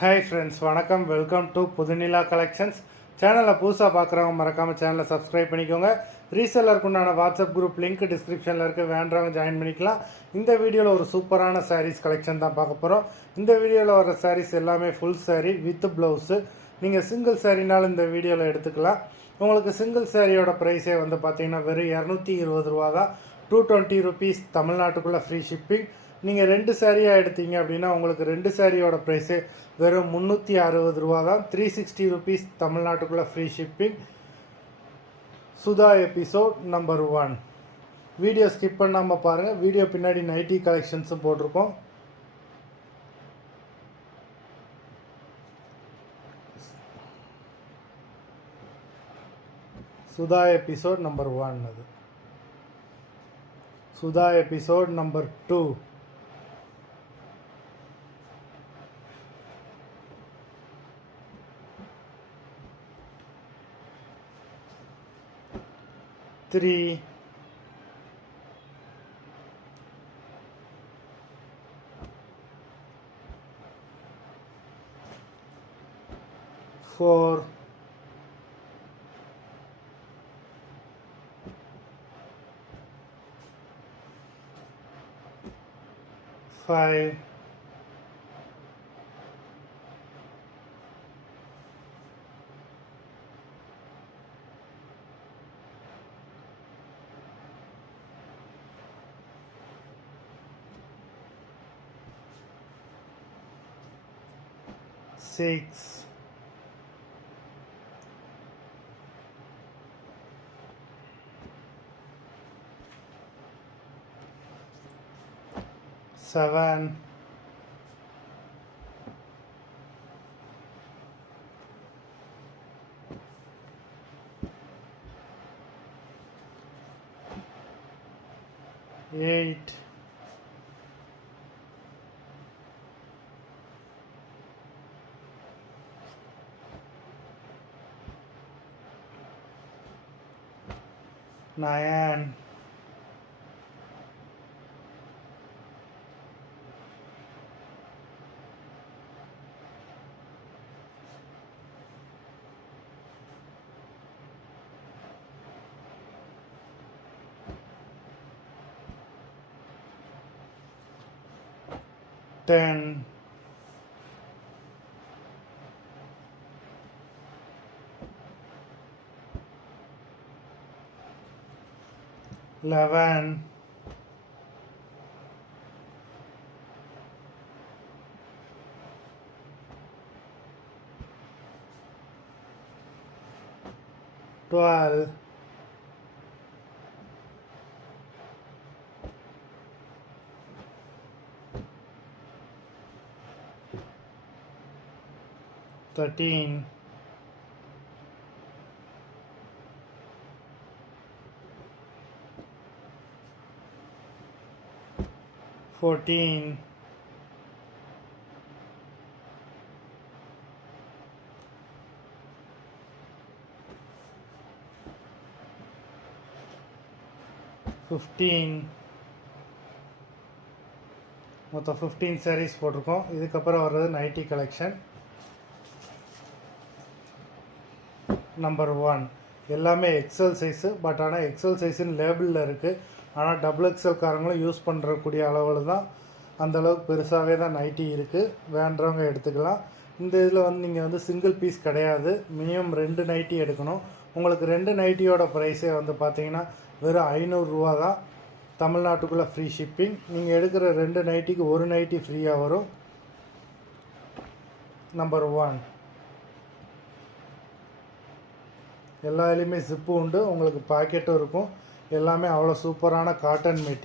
Hi friends, வணக்கம். Welcome to Pudhunila collections. சேனலில் புதுசாக பார்க்குறவங்க மறக்காமல் சேனலை சப்ஸ்கிரைப் பண்ணிக்கோங்க. ரீசெல்லருக்கு உண்டான வாட்ஸ்அப் குரூப் லிங்க் டிஸ்கிரிப்ஷனில் இருக்குது, வேண்டவங்க ஜாயின் பண்ணிக்கலாம். இந்த வீடியோவில் ஒரு சூப்பரான சாரீஸ் கலெக்ஷன் தான் பார்க்க போகிறோம். இந்த வீடியோவில் வர சாரீஸ் எல்லாமே ஃபுல் சாரீ வித் ப்ளவுஸு. நீங்கள் சிங்கிள் சாரீனாலும் இந்த வீடியோவில் எடுத்துக்கலாம். உங்களுக்கு சிங்கிள் சாரியோட ப்ரைஸே வந்து பார்த்தீங்கன்னா வெறும் 220 ரூபா தான். 220 ருபீஸ் தமிழ்நாட்டுக்குள்ளே ஃப்ரீ ஷிப்பிங். நீங்கள் 2 சாரியாக எடுத்தீங்க அப்படின்னா உங்களுக்கு 2 சாரியோட ப்ரைஸே வெறும் 360 ரூபா தான். 360 ருபீஸ் தமிழ்நாட்டுக்குள்ளே free shipping. Sudha episode number 1. Video skip பண்ணாமல் பாருங்கள். வீடியோ பின்னாடி நைட்டி கலெக்ஷன்ஸும் போட்டிருக்கோம். சுதா எபிசோட் நம்பர் 1 அது. Sudha episode number 2. Three, 4, 5, 6, 7, 8, 9, 10, 11, 12, 13, 14, 15. மொத்தம் 15 சாரீஸ் போட்டிருக்கோம். இதுக்கப்புறம் வர்றது நைட்டி கலெக்ஷன் நம்பர் 1. எல்லாமே எக்ஸல் சைஸு. பட் ஆனால் எக்ஸல் சைஸுன்னு லேபிளில் இருக்குது. ஆனால் டபுள் எக்ஸல் காரங்களும் யூஸ் பண்ணுறக்கூடிய அளவில் தான், அந்தளவுக்கு பெருசாகவே தான் நைட்டி இருக்குது. வேண்டவங்க எடுத்துக்கலாம். இந்த இதில் வந்து நீங்கள் வந்து சிங்கிள் பீஸ் கிடையாது, மினிமம் 2 நைட்டி எடுக்கணும். உங்களுக்கு 2 நைட்டியோட ப்ரைஸே வந்து பார்த்தீங்கன்னா வெறும் 500 ரூபா தான். தமிழ்நாட்டுக்குள்ளே ஃப்ரீ ஷிப்பிங். நீங்கள் எடுக்கிற 2 நைட்டிக்கு 1 நைட்டி ஃப்ரீயாக வரும். நம்பர் 1. எல்லா இதுலேயுமே ஜிப்பு உண்டு, உங்களுக்கு பாக்கெட்டும் இருக்கும். எல்லாமே அவ்வளோ சூப்பரான காட்டன் மெட்டீரியல்.